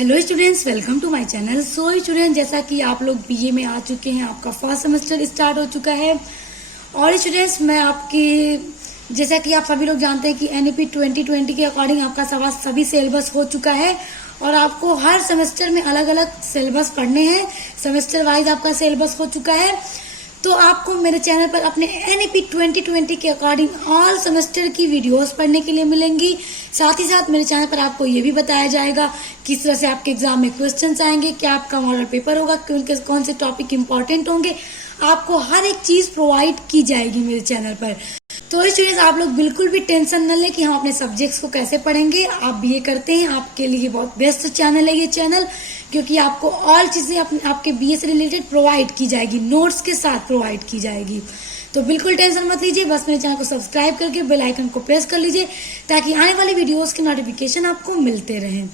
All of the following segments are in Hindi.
Hello students, welcome to my channel. So student, जैसा कि आप लोग बीए में आ चुके हैं, आपका फर्स्ट सेमेस्टर स्टार्ट हो चुका है। और स्टूडेंट्स, मैं आपकी जैसा कि आप सभी लोग जानते हैं कि एनईपी 2020 के अकॉर्डिंग आपका सभी सिलेबस हो चुका है और आपको हर सेमेस्टर में अलग अलग सिलेबस पढ़ने हैं। सेमेस्टर वाइज आपका सिलेबस हो चुका है, तो आपको मेरे चैनल पर अपने एनईपी 2020 के अकॉर्डिंग ऑल सेमेस्टर की वीडियोस पढ़ने के लिए मिलेंगी। साथ ही साथ मेरे चैनल पर आपको ये भी बताया जाएगा किस तरह से आपके एग्जाम में क्वेश्चंस आएंगे, क्या आपका मॉडल पेपर होगा, कौन से टॉपिक इंपॉर्टेंट होंगे। आपको हर एक चीज प्रोवाइड की जाएगी मेरे चैनल पर। तो स्टूडेंट्स, आप लोग बिल्कुल भी टेंशन न लें कि हम अपने सब्जेक्ट्स को कैसे पढ़ेंगे। आप बीए करते हैं, आपके लिए बहुत बेस्ट चैनल है ये चैनल, क्योंकि आपको ऑल चीजें आपके बीए से रिलेटेड प्रोवाइड की जाएगी, नोट्स के साथ प्रोवाइड की जाएगी। तो बिल्कुल टेंशन मत लीजिए, बस मेरे चैनल को सब्सक्राइब करके बेल आइकन को प्रेस कर लीजिए ताकि आने वाली वीडियोस के नोटिफिकेशन आपको मिलते रहें।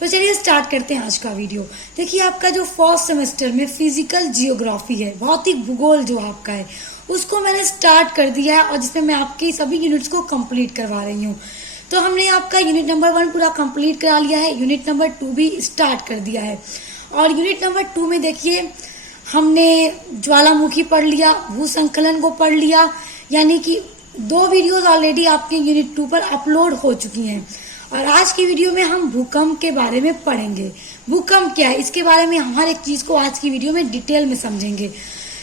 तो चलिए स्टार्ट करते हैं आज का वीडियो। देखिए, आपका जो फर्स्ट सेमेस्टर में फिजिकल जियोग्राफी है, भौतिक भूगोल जो आपका है, उसको मैंने स्टार्ट कर दिया है और जिसमें मैं आपकी सभी यूनिट्स को कंप्लीट करवा रही हूँ। तो हमने आपका यूनिट नंबर 1 पूरा कंप्लीट करा लिया है, यूनिट नंबर 2 भी स्टार्ट कर दिया है। और यूनिट नंबर 2 में देखिए, हमने ज्वालामुखी पढ़ लिया, भूसंकलन को पढ़ लिया, यानी कि 2 वीडियोस ऑलरेडी आपके यूनिट 2 पर अपलोड हो चुकी हैं। और आज की वीडियो में हम भूकंप के बारे में पढ़ेंगे। भूकंप क्या है, इसके बारे में हम हर एक चीज को आज की वीडियो में डिटेल में समझेंगे।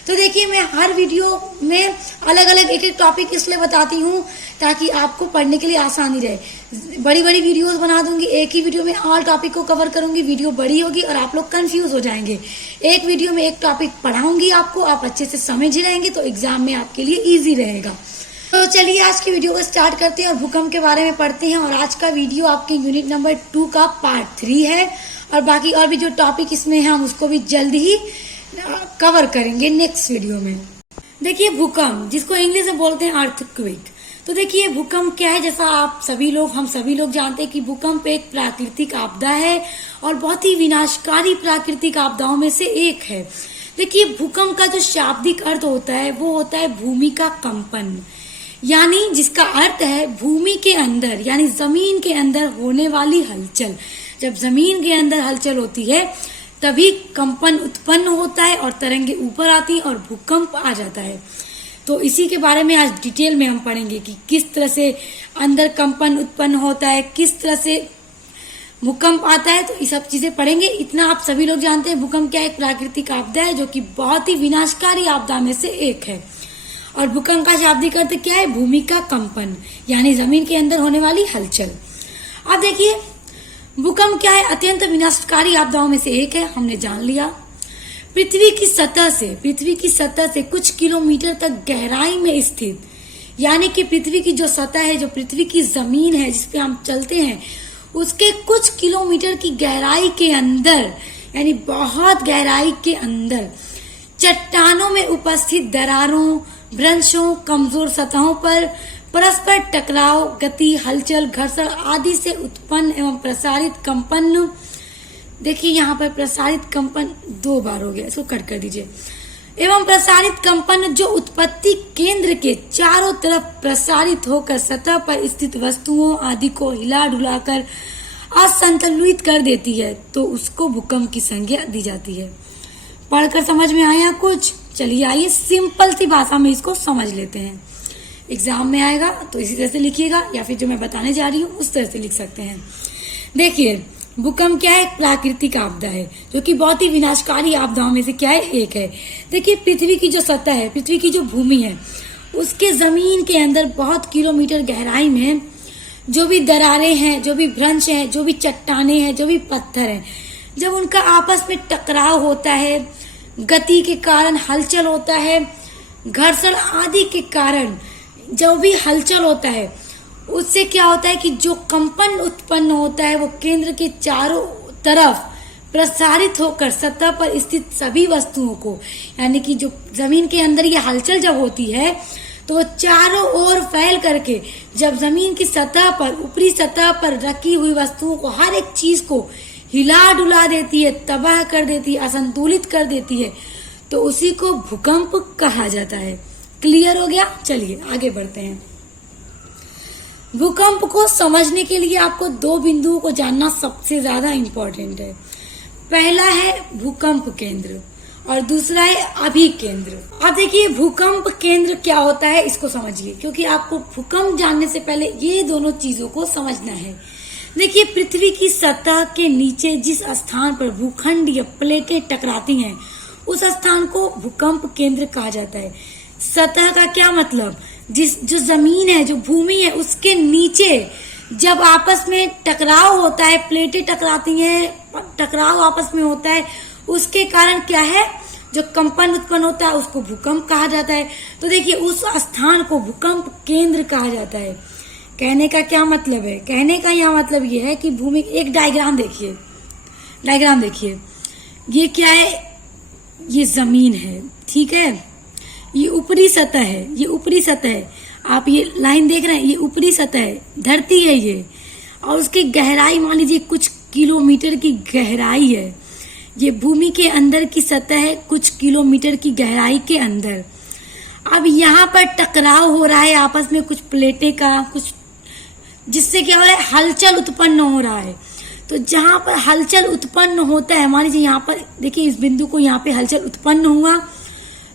तो देखिए, मैं हर वीडियो में अलग अलग एक एक टॉपिक इसलिए बताती हूँ ताकि आपको पढ़ने के लिए आसानी रहे। बड़ी बड़ी वीडियोस बना दूंगी, एक ही वीडियो में ऑल टॉपिक को कवर करूंगी, वीडियो बड़ी होगी और आप लोग कंफ्यूज हो जाएंगे। एक वीडियो में एक टॉपिक पढ़ाऊंगी आपको, आप अच्छे से समझ ही रहेंगे तो एग्जाम में आपके लिए ईजी रहेगा। तो चलिए आज की वीडियो को स्टार्ट करते हैं और भूकंप के बारे में पढ़ते हैं। और आज का वीडियो आपके यूनिट नंबर 2 का पार्ट 3 है और बाकी और भी जो टॉपिक इसमें है हम उसको भी जल्द ही कवर करेंगे नेक्स्ट वीडियो में। देखिए, भूकंप जिसको इंग्लिश में बोलते हैं अर्थक्वेक। तो देखिए, भूकंप क्या है, जैसा हम सभी लोग जानते हैं कि भूकंप एक प्राकृतिक आपदा है और बहुत ही विनाशकारी प्राकृतिक आपदाओं में से एक है। देखिए, भूकंप का जो शाब्दिक अर्थ होता है वो होता है भूमि का कंपन, यानी जिसका अर्थ है भूमि के अंदर यानी जमीन के अंदर होने वाली हलचल। जब जमीन के अंदर हलचल होती है तभी कंपन उत्पन्न होता है और तरंगे ऊपर आती हैं और भूकंप आ जाता है। तो इसी के बारे में आज डिटेल में हम पढ़ेंगे कि किस तरह से अंदर कंपन उत्पन्न होता है, किस तरह से भूकंप आता है। तो ये सब चीजें पढ़ेंगे। इतना आप सभी लोग जानते हैं भूकंप क्या एक प्राकृतिक आपदा है जो कि बहुत ही विनाशकारी आपदा में से एक है। और भूकंप का शाब्दिक अर्थ क्या है, भूमि का कंपन यानी जमीन के अंदर होने वाली हलचल। अब देखिए, भूकंप क्या है, अत्यंत विनाशकारी आपदाओं में से एक है, हमने जान लिया। पृथ्वी की सतह से कुछ किलोमीटर तक गहराई में स्थित, यानी कि पृथ्वी की जो सतह है, जो पृथ्वी की जमीन है जिसपे हम चलते हैं, उसके कुछ किलोमीटर की गहराई के अंदर यानी बहुत गहराई के अंदर चट्टानों में उपस्थित दरारों, भ्रंशों, कमजोर सतहों पर परस्पर टकराव, गति, हलचल, घर्षण आदि से उत्पन्न एवं प्रसारित कंपन। देखिए, यहाँ पर प्रसारित कंपन 2 बार हो गया, इसको कट कर दीजिए। एवं प्रसारित कंपन जो उत्पत्ति केंद्र के चारों तरफ प्रसारित होकर सतह पर स्थित वस्तुओं आदि को हिला डुलाकर असंतुलित कर देती है, तो उसको भूकंप की संज्ञा दी जाती है। पढ़कर समझ में आया कुछ? चलिए आइए सिंपल सी भाषा में इसको समझ लेते हैं। एग्जाम में आएगा तो इसी तरह से लिखिएगा या फिर जो मैं बताने जा रही हूँ उस तरह से लिख सकते हैं। देखिए, भूकंप क्या है, एक प्राकृतिक आपदा है जो कि बहुत ही विनाशकारी आपदाओं में से क्या है, एक है। देखिए, पृथ्वी की जो सतह है, पृथ्वी की जो भूमि है, उसके जमीन के अंदर बहुत किलोमीटर गहराई में जो भी दरारें हैं, जो भी भ्रंश हैं, जो भी चट्टाने हैं, जो भी पत्थर हैं, जब उनका आपस में टकराव होता है, गति के कारण हलचल होता है, घर्षण आदि के कारण जो भी हलचल होता है, उससे क्या होता है कि जो कंपन उत्पन्न होता है वो केंद्र के चारों तरफ प्रसारित होकर सतह पर स्थित सभी वस्तुओं को, यानी कि जो जमीन के अंदर ये हलचल जब होती है तो वो चारों ओर फैल करके जब जमीन की सतह पर, ऊपरी सतह पर रखी हुई वस्तुओं को, हर एक चीज को हिला डुला देती है, तबाह कर देती है, असंतुलित कर देती है, तो उसी को भूकंप कहा जाता है। क्लियर हो गया? चलिए आगे बढ़ते हैं। भूकंप को समझने के लिए आपको दो बिंदुओं को जानना सबसे ज्यादा इम्पोर्टेंट है। पहला है भूकंप केंद्र और दूसरा है अभिकेंद्र। अब देखिए भूकंप केंद्र क्या होता है इसको समझिए, क्योंकि आपको भूकंप जानने से पहले ये दोनों चीजों को समझना है। देखिए पृथ्वी की सतह के नीचे जिस स्थान पर भूखंड या प्लेटें टकराती हैं उस स्थान को भूकंप केंद्र कहा जाता है। सतह का क्या मतलब, जो जमीन है, जो भूमि है, उसके नीचे जब आपस में टकराव होता है, प्लेटें टकराती हैं, टकराव आपस में होता है, उसके कारण क्या है, जो कंपन उत्पन्न होता है उसको भूकंप कहा जाता है। तो देखिए उस स्थान को भूकंप केंद्र कहा जाता है। कहने का क्या मतलब है, कहने का यहाँ मतलब ये है कि भूमि, एक डायग्राम देखिए, ये क्या है, ये जमीन है, ठीक है, ये ऊपरी सतह है, आप ये लाइन देख रहे हैं, ये ऊपरी सतह है, धरती है ये, और उसकी गहराई मान लीजिए कुछ किलोमीटर की गहराई है। ये भूमि के अंदर की सतह है, कुछ किलोमीटर की गहराई के अंदर। अब यहाँ पर टकराव हो रहा है आपस में कुछ प्लेटें का, कुछ जिससे क्या हो रहा है, हलचल उत्पन्न हो रहा है। तो जहां पर हलचल उत्पन्न होता है, मान लीजिए यहाँ पर देखिए इस बिंदु को, यहाँ पे हलचल उत्पन्न हुआ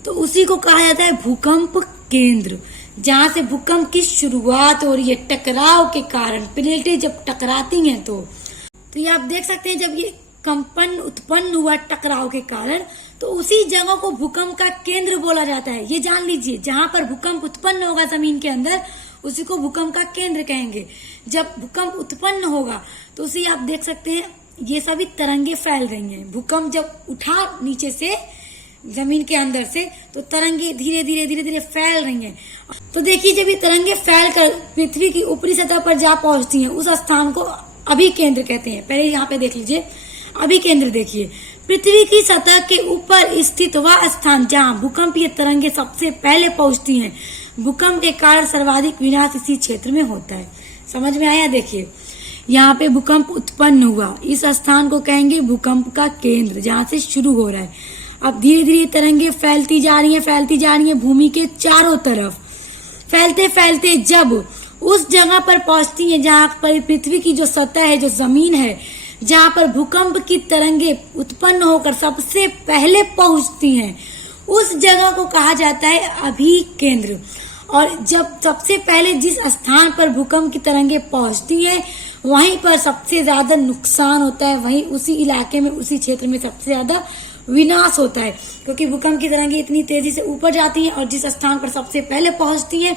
तो उसी को कहा जाता है भूकंप केंद्र, जहां से भूकंप की शुरुआत हो रही है। टकराव के कारण प्लेटें जब टकराती हैं तो ये आप देख सकते हैं, जब ये कंपन उत्पन्न हुआ टकराव के कारण, तो उसी जगह को भूकंप का केंद्र बोला जाता है। ये जान लीजिए, जहां पर भूकंप उत्पन्न होगा जमीन के अंदर उसी को भूकंप का केंद्र कहेंगे। जब भूकंप उत्पन्न होगा तो उसी आप देख सकते हैं ये सभी तरंगे फैल रही हैं। भूकंप जब उठा नीचे से, जमीन के अंदर से, तो तरंगे धीरे धीरे फैल रही हैं। तो देखिए जब ये तरंगे फैल कर पृथ्वी की ऊपरी सतह पर जा पहुंचती हैं उस स्थान को अभिकेंद्र कहते हैं। पहले यहाँ पे देख लीजिए, अभिकेंद्र देखिए, पृथ्वी की सतह के ऊपर स्थित वह स्थान जहाँ भूकंपीय तरंगे सबसे पहले पहुंचती हैं। भूकंप के कारण सर्वाधिक विनाश इसी क्षेत्र में होता है। समझ में आया? देखिए यहाँ पे भूकंप उत्पन्न हुआ, इस स्थान को कहेंगे भूकंप का केंद्र, जहाँ से शुरू हो रहा है। अब धीरे धीरे तरंगे फैलती जा रही हैं भूमि के चारों तरफ। फैलते फैलते जब उस जगह पर पहुंचती हैं जहाँ पर पृथ्वी की जो सतह है, जो जमीन है, जहाँ पर भूकंप की तरंगे उत्पन्न होकर सबसे पहले पहुंचती हैं, उस जगह को कहा जाता है अभिकेंद्र। और जब सबसे पहले जिस स्थान पर भूकंप की तरंगे पहुंचती हैं वहीं पर सबसे ज्यादा नुकसान होता है, वहीं उसी इलाके में, उसी क्षेत्र में सबसे ज्यादा विनाश होता है, क्योंकि भूकंप की तरंगे इतनी तेजी से ऊपर जाती हैं और जिस स्थान पर सबसे पहले पहुंचती हैं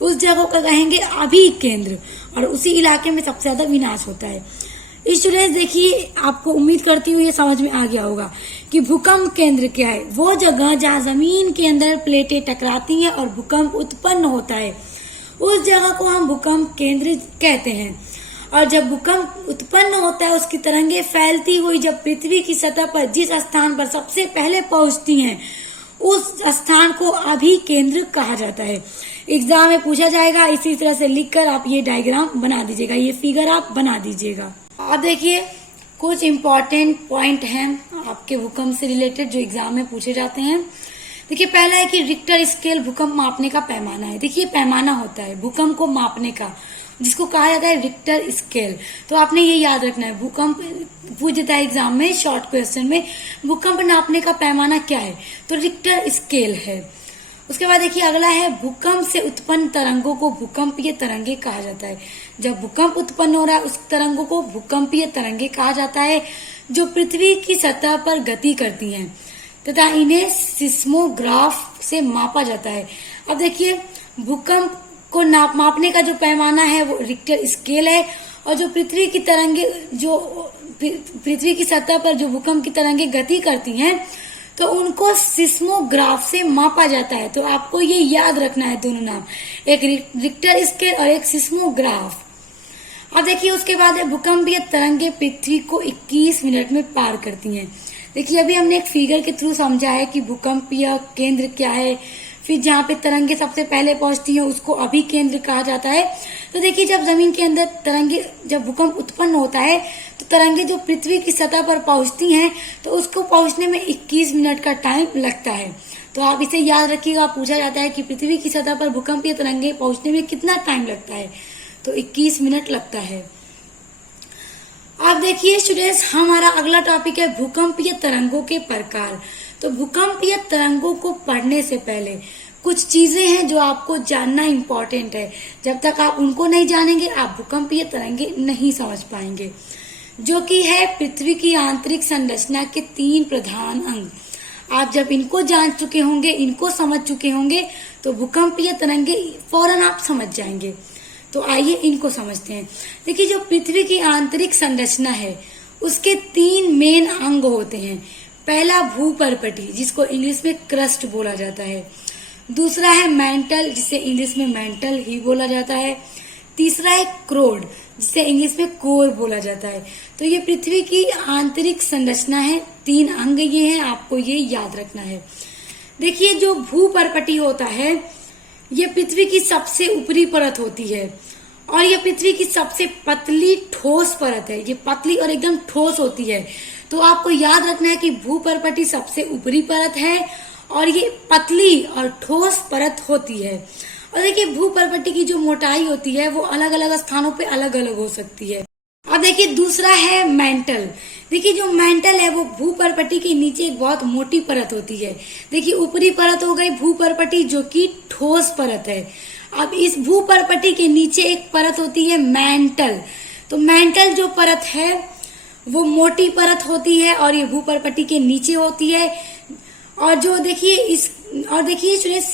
उस जगह को कहेंगे अभिकेंद्र, और उसी इलाके में सबसे ज्यादा विनाश होता है। स्टूडेंट्स देखिए, आपको उम्मीद करती हूँ ये समझ में आ गया होगा कि भूकंप केंद्र क्या है। वो जगह जहाँ जमीन के अंदर प्लेटें टकराती हैं और भूकंप उत्पन्न होता है, उस जगह को हम भूकंप केंद्र कहते हैं। और जब भूकंप उत्पन्न होता है उसकी तरंगे फैलती हुई जब पृथ्वी की सतह पर जिस स्थान पर सबसे पहले पहुंचती हैं उस स्थान को अभिकेंद्र कहा जाता है। एग्जाम में पूछा जाएगा, इसी तरह से लिखकर आप ये डायग्राम बना दीजिएगा, ये फिगर आप बना दीजिएगा। अब देखिए कुछ इम्पोर्टेंट पॉइंट हैं आपके भूकंप से रिलेटेड जो एग्जाम में पूछे जाते हैं। देखिए पहला है कि रिक्टर स्केल भूकंप मापने का पैमाना है। देखिए पैमाना होता है भूकंप को मापने का, जिसको कहा जाता है रिक्टर स्केल। तो आपने ये याद रखना है, भूकंप पूछ देता है एग्जाम में शॉर्ट क्वेश्चन में, भूकंप नापने का पैमाना क्या है, तो रिक्टर स्केल है। उसके बाद देखिए अगला है, भूकंप से उत्पन्न तरंगों को भूकंपीय तरंगे कहा जाता है। जब भूकंप उत्पन्न हो रहा है उस तरंगों को भूकंपीय तरंगे कहा जाता है, जो पृथ्वी की सतह पर गति करती हैं तथा इन्हें सिस्मोग्राफ से मापा जाता है। अब देखिए भूकंप को मापने का जो पैमाना है वो रिक्टर स्केल है, और जो पृथ्वी की तरंगे, जो पृथ्वी की सतह पर जो भूकंप की तरंगे गति करती हैं तो उनको सिस्मोग्राफ से मापा जाता है। तो आपको ये याद रखना है दोनों नाम, एक रिक्टर स्केल और एक सिस्मोग्राफ। अब देखिए उसके बाद है, भूकंपीय तरंगे पृथ्वी को 21 मिनट में पार करती हैं। देखिए अभी हमने एक फिगर के थ्रू समझा है कि भूकंपीय केंद्र क्या है, फिर जहाँ पे तरंगे सबसे पहले पहुंचती हैं उसको अभिकेंद्र कहा जाता है। तो देखिए जब जमीन के अंदर तरंगे, जब भूकंप उत्पन्न होता है तो तरंगे जो पृथ्वी की सतह पर पहुंचती हैं तो उसको पहुंचने में 21 मिनट का टाइम लगता है। तो आप इसे याद रखिएगा, पूछा जाता है कि पृथ्वी की सतह पर भूकंपीय तरंगे पहुंचने में कितना टाइम लगता है, तो 21 मिनट लगता है। अब देखिए स्टूडेंट्स, हमारा अगला टॉपिक है भूकंपीय तरंगों के प्रकार। तो भूकंपीय तरंगों को पढ़ने से पहले कुछ चीजें हैं जो आपको जानना इम्पोर्टेंट है। जब तक आप उनको नहीं जानेंगे आप भूकंपीय तरंगे नहीं समझ पाएंगे, जो कि है पृथ्वी की आंतरिक संरचना के 3 प्रधान अंग। आप जब इनको जान चुके होंगे, इनको समझ चुके होंगे, तो भूकंपीय तरंगे फौरन आप समझ जाएंगे। तो आइए इनको समझते हैं। देखिए, जो पृथ्वी की आंतरिक संरचना है उसके 3 मेन अंग होते हैं। पहला भूपर्पटी, जिसको इंग्लिश में क्रस्ट बोला जाता है। दूसरा है मैंटल, जिसे इंग्लिश में मैंटल ही बोला जाता है। तीसरा है क्रोड, जिसे इंग्लिश में कोर बोला जाता है। तो ये पृथ्वी की आंतरिक संरचना है, 3 अंग ये हैं, आपको ये याद रखना है। देखिए, जो भूपर्पटी होता है ये पृथ्वी की सबसे ऊपरी परत होती है और ये पृथ्वी की सबसे पतली ठोस परत है। ये पतली और एकदम ठोस होती है। तो आपको याद रखना है कि भूपर्पटी सबसे ऊपरी परत है और ये पतली और ठोस परत होती है। और देखिए, भूपर्पटी की जो मोटाई होती है वो अलग अलग स्थानों पे अलग अलग हो सकती है। अब देखिए, दूसरा है मेंटल। देखिए, जो मेंटल है वो भूपर्पटी के नीचे एक बहुत मोटी परत होती है। देखिए, ऊपरी परत हो गई भूपर्पटी, जो कि ठोस परत है। अब इस भूपर्पटी के नीचे एक परत होती है मेंटल। तो मेंटल जो परत है वो मोटी परत होती है और ये भूपर्पटी के नीचे होती है। और जो देखिए स्टूडेंट्स,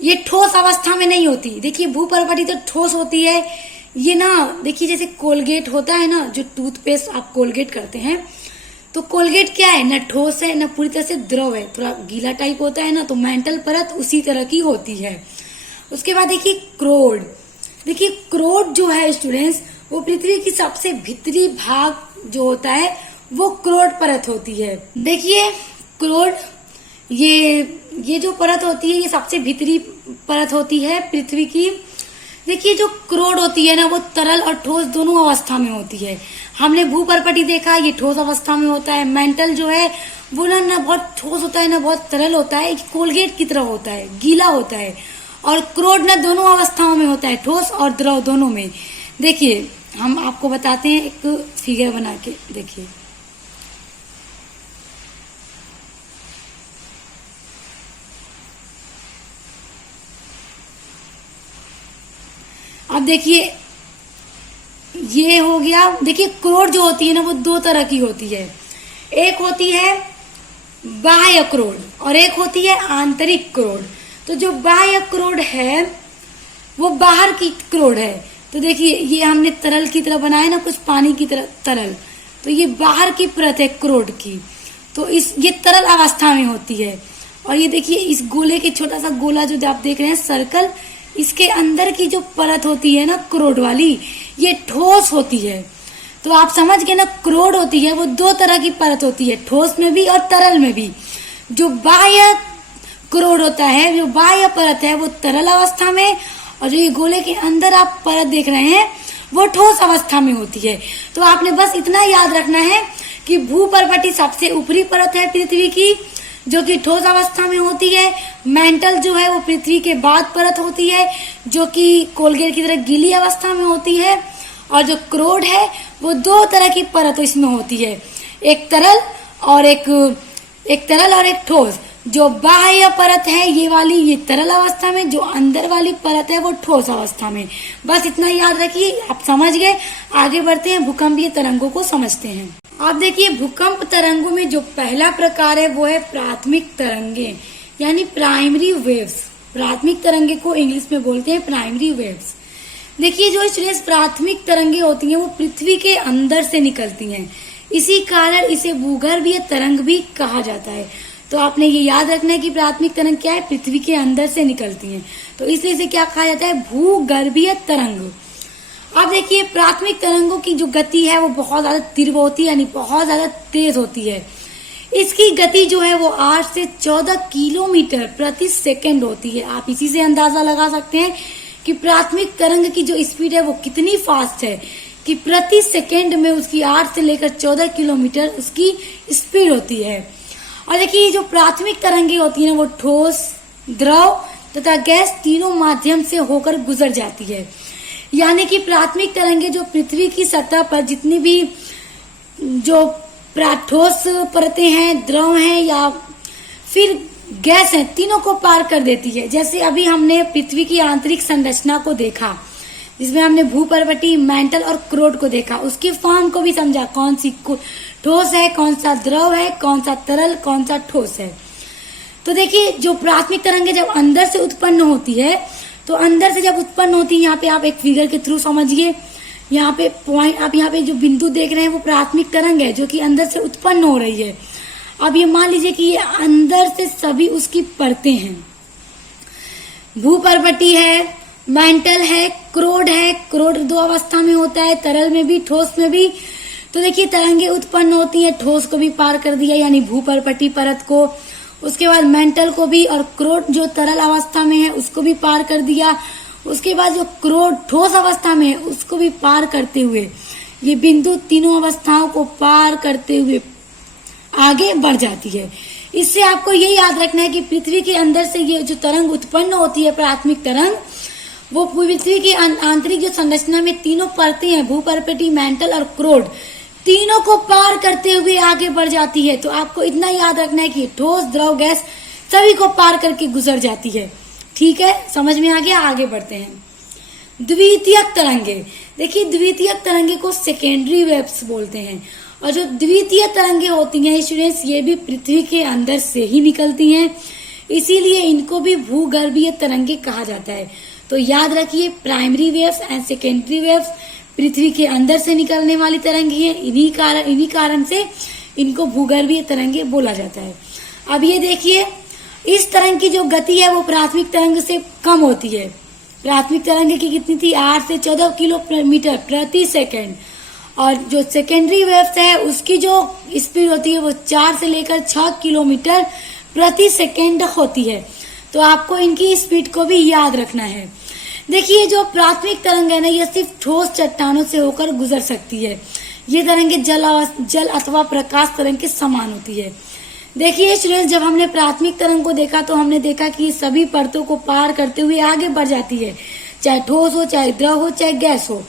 ये ठोस अवस्था में नहीं होती। देखिए, भूपर्पटी तो ठोस होती है। ये देखिए, जैसे कोलगेट होता है ना, जो टूथपेस्ट आप कोलगेट करते हैं, तो कोलगेट क्या है, न ठोस है न पूरी तरह से द्रव है, थोड़ा गीला टाइप होता है ना। तो मेंटल परत उसी तरह की होती है। उसके बाद देखिए क्रोड। देखिए, क्रोड जो है स्टूडेंट्स, वो पृथ्वी की सबसे भीतरी भाग जो होता है वो क्रोड परत होती है। देखिए, क्रोड ये जो परत होती है ये सबसे भीतरी परत होती है पृथ्वी की। देखिए, जो क्रोड होती है ना वो तरल और ठोस दोनों अवस्था में होती है। हमने भूपर्पटी देखा, ये ठोस अवस्था में होता है। मेंटल जो है वो ना बहुत ठोस होता है ना बहुत तरल होता है, कोलगेट की तरह होता है, गीला होता है। और क्रोड ना दोनों अवस्थाओं में होता है, ठोस और द्रव दोनों में। देखिए, हम आपको बताते हैं एक फिगर बना के। देखिए, अब देखिए ये हो गया। देखिए, क्रोड जो होती है ना वो 2 तरह की होती है। एक होती है बाह्य क्रोड और एक होती है आंतरिक क्रोड। तो जो बाह्य क्रोड है वो बाहर की क्रोड है। तो देखिए, ये हमने तरल की तरह बनाया ना, कुछ पानी की तरह तरल, तो ये बाहर की परत है क्रोड की। तो ये तरल अवस्था में होती है। और ये देखिए, इस गोले के छोटा सा गोला जो आप देख रहे हैं सर्कल, इसके अंदर की जो परत होती है ना क्रोड वाली, ये ठोस होती है। तो आप समझ गए ना, क्रोड होती है वो 2 तरह की परत होती है, ठोस में भी और तरल में भी। जो बाह्य क्रोड होता है, जो बाह्य परत है वो तरल अवस्था में, और जो ये गोले के अंदर आप परत देख रहे हैं वो ठोस अवस्था में होती है। तो आपने बस इतना याद रखना है कि भूपर्पटी सबसे ऊपरी परत है पृथ्वी की, जो कि ठोस अवस्था में होती है। मेंटल जो है वो पृथ्वी के बाद परत होती है, जो कि कोलगेट की तरह गीली अवस्था में होती है। और जो क्रोड है वो 2 तरह की परत इसमें होती है, एक तरल और एक ठोस। जो बाह्य परत है ये वाली, ये तरल अवस्था में, जो अंदर वाली परत है वो ठोस अवस्था में। बस इतना याद रखिए, आप समझ गए। आगे बढ़ते हैं, भूकंपीय तरंगों को समझते हैं। आप देखिए, भूकंप तरंगों में जो पहला प्रकार है वो है प्राथमिक तरंगे, यानी प्राइमरी वेव्स। प्राथमिक तरंगे को इंग्लिश में बोलते हैं प्राइमरी वेव्स। देखिए, जो स्टूडेंट्स प्राथमिक तरंगे होती हैं वो पृथ्वी के अंदर से निकलती हैं, इसी कारण इसे भूगर्भीय तरंग भी कहा जाता है। तो आपने ये याद रखना है कि प्राथमिक तरंग क्या है, पृथ्वी के अंदर से निकलती हैं, तो इसलिए इसे क्या कहा जाता है, भूगर्भीय तरंग। अब देखिए, प्राथमिक तरंगों की जो गति है वो बहुत ज्यादा तीव्र होती है, यानी बहुत ज्यादा तेज होती है। इसकी गति जो है वो 8 से 14 किलोमीटर प्रति सेकंड होती है। आप इसी से अंदाजा लगा सकते हैं कि प्राथमिक तरंग की जो स्पीड है वो कितनी फास्ट है, कि प्रति सेकंड में उसकी 8 से लेकर 14 किलोमीटर उसकी स्पीड होती है। और देखिए, जो प्राथमिक तरंगे होती है वो ठोस, द्रव तथा गैस तीनों माध्यम से होकर गुजर जाती है। यानी कि प्राथमिक तरंगे जो पृथ्वी की सतह पर जितनी भी जो ठोस परतें हैं, द्रव हैं या फिर गैस है, तीनों को पार कर देती है। जैसे अभी हमने पृथ्वी की आंतरिक संरचना को देखा, जिसमें हमने भूपर्वतीय, मेंटल और क्रोड को देखा, उसकी फॉर्म को भी समझा, कौन सी ठोस है, कौन सा द्रव है, कौन सा तरल, कौन सा ठोस है। तो देखिए, जो प्राथमिक तरंगे जब अंदर से उत्पन्न होती है, तो अंदर से जब उत्पन्न होती है, यहाँ पे आप एक फिगर के थ्रू समझिए, यहाँ पे पॉइंट, आप यहाँ पे जो बिंदु देख रहे हैं वो प्राथमिक तरंग है जो कि अंदर से उत्पन्न हो रही है। अब ये मान लीजिए कि ये अंदर से सभी उसकी परतें हैं, भूपर्वतीय है, मेंटल है, क्रोड है। क्रोड दो अवस्था में होता है, तरल में भी, ठोस में भी। तो देखिए, तरंगे उत्पन्न होती हैं, ठोस को भी पार कर दिया यानी भूपर्वतीय परत को, उसके बाद मेंटल को भी, और क्रोड जो तरल अवस्था में है उसको भी पार कर दिया। उसके बाद जो क्रोड ठोस अवस्था में है उसको भी पार करते हुए ये बिंदु तीनों अवस्थाओं को पार करते हुए आगे बढ़ जाती है। इससे आपको ये याद रखना है कि पृथ्वी के अंदर से ये जो तरंग उत्पन्न होती है, प्राथमिक तरंग, वो पृथ्वी की आंतरिक जो संरचना में तीनों परतें हैं, भूपर्वतीय, मेंटल और क्रोड, तीनों को पार करते हुए आगे बढ़ जाती है। तो आपको इतना याद रखना है कि ठोस, द्रव, गैस सभी को पार करके गुजर जाती है। ठीक है, समझ में आ गया? आगे बढ़ते हैं। द्वितीयक तरंगे, देखिए द्वितीयक तरंगे को सेकेंडरी वेव्स बोलते हैं, और जो द्वितीय तरंगे होती हैं स्टूडेंट्स, ये भी पृथ्वी के अंदर से ही निकलती हैं, इसीलिए इनको भी भूगर्भीय तरंगे कहा जाता है। तो याद रखिए, primary waves and secondary waves पृथ्वी के अंदर से निकलने वाली तरंगे हैं, इन्हीं कारण से इनको भूगर्भीय तरंगे बोला जाता है। अब ये देखिए, इस तरंग की जो गति है वो प्राथमिक तरंग से कम होती है। प्राथमिक तरंग की कितनी थी? 8 से 14 किलोमीटर प्रति सेकंड, और जो सेकेंडरी वेव्स है उसकी जो स्पीड होती है वो 4 से लेकर 6 किलोमीटर प्रति सेकंड होती है। तो आपको इनकी स्पीड को भी याद रखना है। देखिए, जो प्राथमिक तरंग है ना, ये सिर्फ ठोस चट्टानों से होकर गुजर सकती है। ये तरंगे जल अथवा प्रकाश तरंग के समान होती है। देखिए स्टूडेंट्स, जब हमने प्राथमिक तरंग को देखा तो हमने देखा कि सभी परतों को पार करते हुए आगे बढ़ जाती है, चाहे ठोस हो, चाहे द्रव हो, चाहे गैस हो।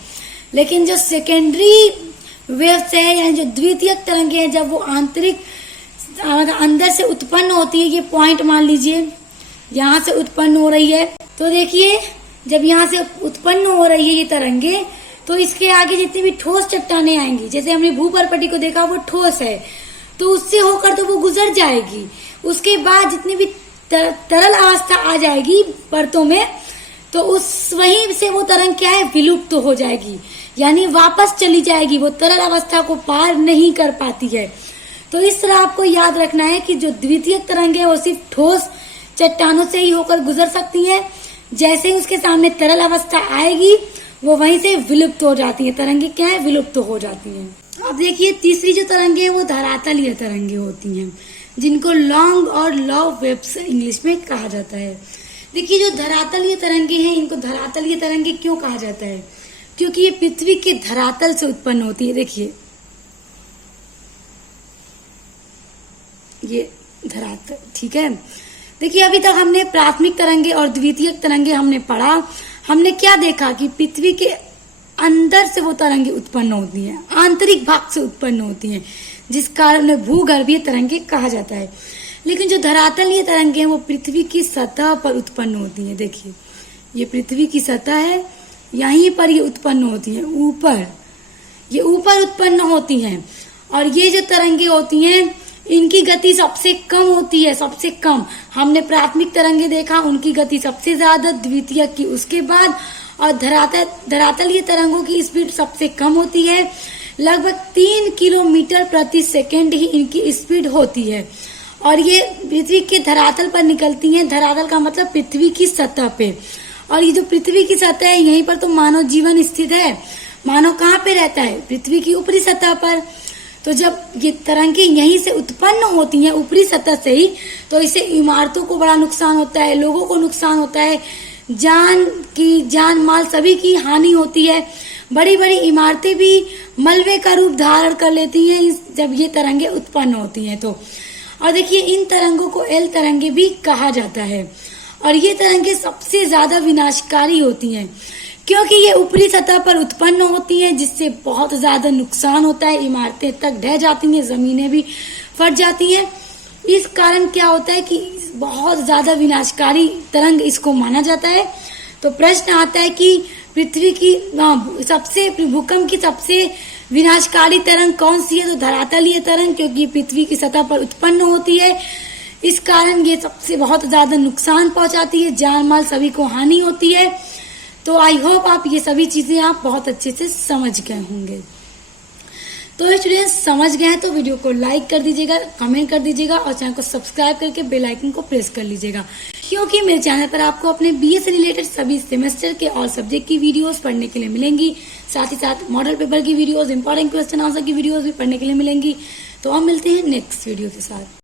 लेकिन जो सेकेंडरी वेव्स है यानी जो द्वितीयक तरंगे हैं, जब वो आंतरिक अंदर से उत्पन्न होती है, ये पॉइंट मान लीजिए यहाँ से उत्पन्न हो रही है, तो देखिए जब यहाँ से उत्पन्न हो रही है ये तरंगे, तो इसके आगे जितनी भी ठोस चट्टाने आएंगी, जैसे हमने भूपर्वतीय को देखा वो ठोस है, तो उससे होकर तो वो गुजर जाएगी। उसके बाद जितनी भी तरल अवस्था आ जाएगी परतों में, तो उस वहीं से वो तरंग क्या है, विलुप्त तो हो जाएगी, यानी वापस चली जाएगी, वो तरल अवस्था को पार नहीं कर पाती है। तो इस तरह आपको याद रखना है कि जो द्वितीयक तरंग है वो सिर्फ ठोस चट्टानों से ही होकर गुजर सकती है। जैसे ही उसके सामने तरल अवस्था आएगी वो वहीं से विलुप्त हो जाती है, तरंगे क्या है, विलुप्त हो जाती हैं। अब देखिए, तीसरी जो तरंगे हैं वो धरातलीय तरंगे होती हैं, जिनको लॉन्ग और लॉ वेव्स इंग्लिश में कहा जाता है। देखिए, जो धरातलीय तरंगे हैं, इनको धरातलीय तरंगे क्यों कहा जाता है? क्योंकि ये पृथ्वी के धरातल से उत्पन्न होती है। देखिए, ये धरातल, ठीक है। देखिए, अभी तक हमने प्राथमिक तरंगे और द्वितीयक तरंगे हमने पढ़ा। हमने क्या देखा कि पृथ्वी के अंदर से वो तरंगे उत्पन्न होती हैं, आंतरिक भाग से उत्पन्न होती हैं, जिस कारण भूगर्भीय तरंगे कहा जाता है। लेकिन जो धरातलीय तरंगे हैं वो पृथ्वी की सतह पर उत्पन्न होती हैं। देखिए, ये पृथ्वी की सतह है, यहीं पर ये उत्पन्न होती हैं, ऊपर, ये ऊपर उत्पन्न होती हैं। और ये जो तरंगे होती हैं इनकी गति सबसे कम होती है, सबसे कम। हमने प्राथमिक तरंगे देखा, उनकी गति सबसे ज्यादा, द्वितीयक की उसके बाद, और धरातलीय तरंगों की स्पीड सबसे कम होती है, लगभग 3 किलोमीटर प्रति सेकंड ही इनकी स्पीड होती है। और ये पृथ्वी के धरातल पर निकलती हैं। धरातल का मतलब पृथ्वी की सतह पे, और ये जो पृथ्वी की सतह है यहीं पर तो मानव जीवन स्थित है। मानव कहाँ पे रहता है? पृथ्वी की ऊपरी सतह पर। तो जब ये तरंगे यहीं से उत्पन्न होती हैं ऊपरी सतह से ही, तो इससे इमारतों को बड़ा नुकसान होता है, लोगों को नुकसान होता है, जान माल सभी की हानि होती है। बड़ी बड़ी इमारतें भी मलबे का रूप धारण कर लेती हैं जब ये तरंगे उत्पन्न होती हैं तो। और देखिए, इन तरंगों को एल तरंगे भी कहा जाता है, और ये तरंगे सबसे ज्यादा विनाशकारी होती हैं, क्योंकि ये ऊपरी सतह पर उत्पन्न होती हैं, जिससे बहुत ज्यादा नुकसान होता है। इमारतें तक ढह जाती हैं, जमीनें भी फट जाती हैं। इस कारण क्या होता है कि बहुत ज्यादा विनाशकारी तरंग इसको माना जाता है। तो प्रश्न आता है कि पृथ्वी की भूकंप की सबसे विनाशकारी तरंग कौन सी है? तो धरातलीय तरंग, क्योंकि पृथ्वी की सतह पर उत्पन्न होती है। इस कारण ये सबसे बहुत ज्यादा नुकसान पहुंचाती है, जान माल सभी को हानि होती है। तो आई होप आप ये सभी चीजें आप बहुत अच्छे से समझ गए होंगे। तो स्टूडेंट्स समझ गए हैं तो वीडियो को लाइक कर दीजिएगा, कमेंट कर दीजिएगा और चैनल को सब्सक्राइब करके बेल आइकन को प्रेस कर लीजिएगा, क्योंकि मेरे चैनल पर आपको अपने बीए से रिलेटेड सभी सेमेस्टर के और सब्जेक्ट की वीडियोस पढ़ने के लिए मिलेंगी। साथ ही साथ मॉडल पेपर की वीडियोस, इंपॉर्टेंट क्वेश्चन आंसर की वीडियोस भी पढ़ने के लिए मिलेंगी। तो हम मिलते हैं नेक्स्ट वीडियो के साथ।